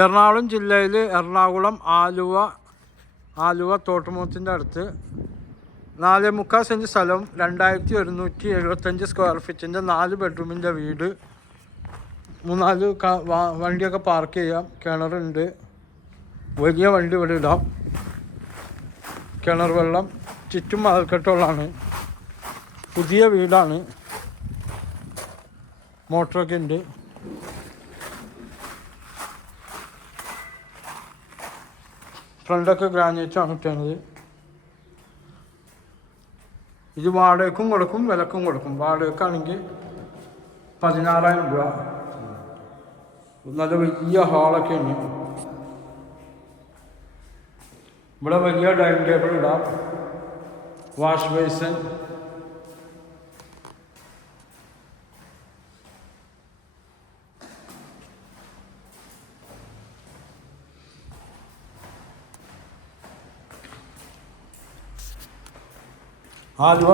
എറണാകുളം ജില്ലയിൽ എറണാകുളം ആലുവ തോട്ടുമുഖത്തിൻ്റെ അടുത്ത് 4.25 സെൻറ്റ് സ്ഥലവും 2175 സ്ക്വയർ ഫീറ്റിൻ്റെ 4 ബെഡ്റൂമിൻ്റെ വീട്. 3-4 വണ്ടിയൊക്കെ പാർക്ക് ചെയ്യാം. കിണറുണ്ട്, വലിയ വണ്ടി ഇവിടെ ഇടാം. കിണർ വെള്ളം ചുറ്റും മതിൽക്കെട്ടുള്ളതാണ്. പുതിയ വീടാണ്, മോട്ടറൊക്കെ ഉണ്ട്. ഫ്രണ്ടൊക്കെ ഗ്രാനൈറ്റാണ് ഇട്ടത്. ഇത് വാടകയ്ക്കും കൊടുക്കും, വിലക്കും കൊടുക്കും. വാടകയ്ക്കാണെങ്കിൽ 16,000 രൂപ. നല്ല വലിയ ഹാളൊക്കെ ഉണ്ട്. ഇവിടെ വലിയ ഡൈനിങ് ടേബിൾ ഇടാം, വാഷ് ബേസിൻ, ആലുവ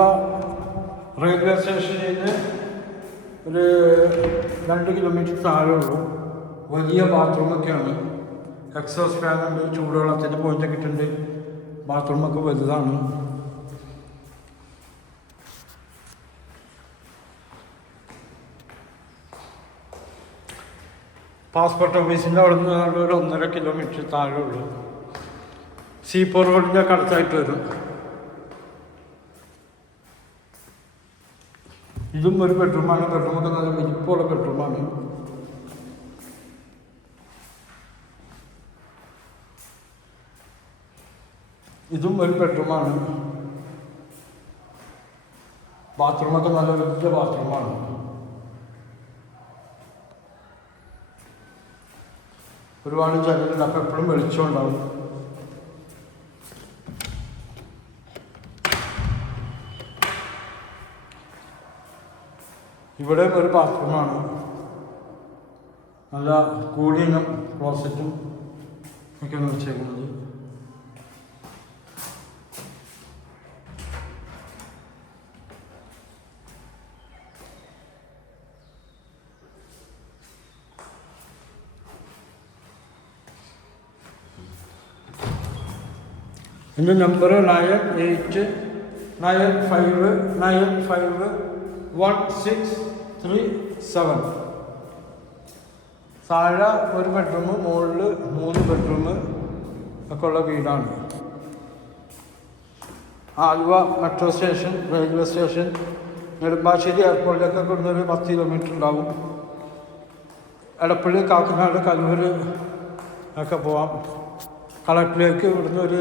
റെയിൽവേ സ്റ്റേഷനിൽ നിന്ന് ഒരു 2 കിലോമീറ്റർ താഴെ ഉള്ളൂ. വലിയ ബാത്റൂമൊക്കെയാണ്. എക്സോസ് ഫാനുണ്ട്, ചൂടുവെള്ളത്തിൻ്റെ പോയിൻ്റൊക്കെ ഇട്ടുണ്ട്. ബാത്റൂമൊക്കെ വലുതാണ്. പാസ്പോർട്ട് ഓഫീസിൻ്റെ അവിടെ നിന്ന് ഒരു 1.5 കിലോമീറ്റർ താഴെ ഉള്ളൂ. സീപ്പോ റോഡിൻ്റെ ഒക്കെ അടുത്തായിട്ട് വരും. ഇതും ഒരു ബെഡ്റൂമാണ്. ബെഡ്റൂമൊക്കെ നല്ല വലിപ്പമുള്ള ബെഡ്റൂമാണ്. ഇതും ഒരു ബെഡ്റൂമാണ്. ബാത്റൂമൊക്കെ നല്ല വലിയ ബാത്റൂമാണ്. ഒരുപാട് ജനലുണ്ട്, അപ്പം എപ്പോഴും വെളിച്ചം ഉണ്ടാവും. ഇവിടെ ഒരു ബാത്റൂമാണ്. നല്ല കൂടിയും ക്ലോസറ്റും ഒക്കെയാണ് വെച്ചേക്കുന്നത്. എൻ്റെ നമ്പർ 9895951637. താഴെ ഒരു ബെഡ്റൂം, മുകളിൽ 3 ബെഡ്റൂം ഒക്കെ ഉള്ള വീടാണ്. Aluva metro station, railway station, Nedumbassery എയർപോർട്ടിലൊക്കെ കൊടുത്തൊരു 10 കിലോമീറ്റർ ഉണ്ടാവും. എടപ്പള്ളി, കാക്കനാട്, കലൂർ ഒക്കെ പോവാം. കളക്ടറിലേക്ക് ഇവിടുന്ന് ഒരു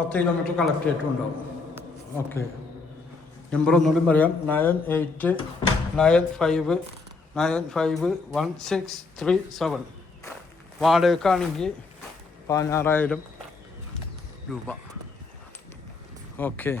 10 കിലോമീറ്റർ കളക്ടറേറ്റും ഉണ്ടാവും. ഓക്കെ, നമ്പർ ഒന്നുകൂടി പറയാം. 9895951637. വാടകയ്ക്കാണെങ്കിൽ 16,000 രൂപ. ഓക്കെ.